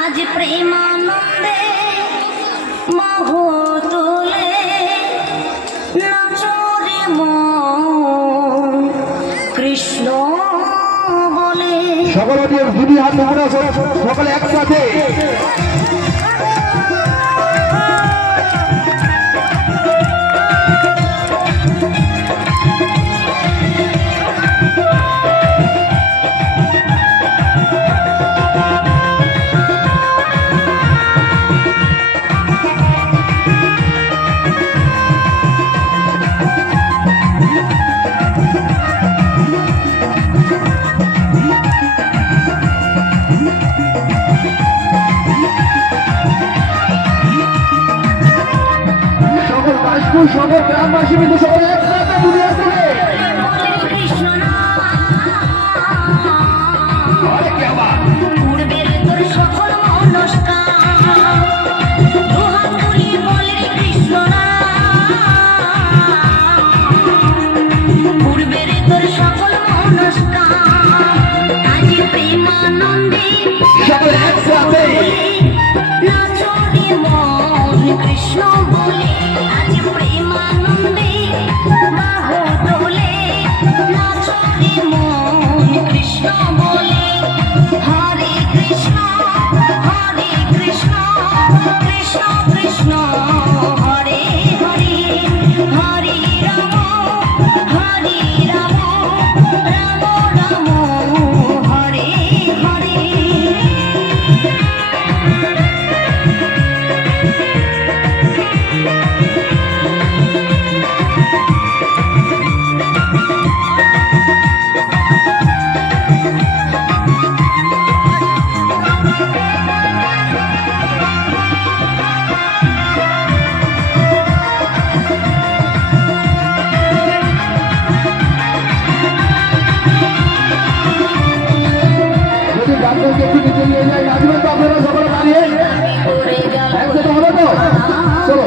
আজ প্রেমানন্দে মহতুলে নচরে মন। কৃষ্ণ বলে সকলে অডিয়েন্স দুটি হাত সকলে একসাথে। সকল গ্রামবাসী কিন্তু সকলে একসাথে মন গানকে নিয়ে যাই নাচবেন তো আপনারা সকলে দাঁড়িয়ে হবে তো? চলো।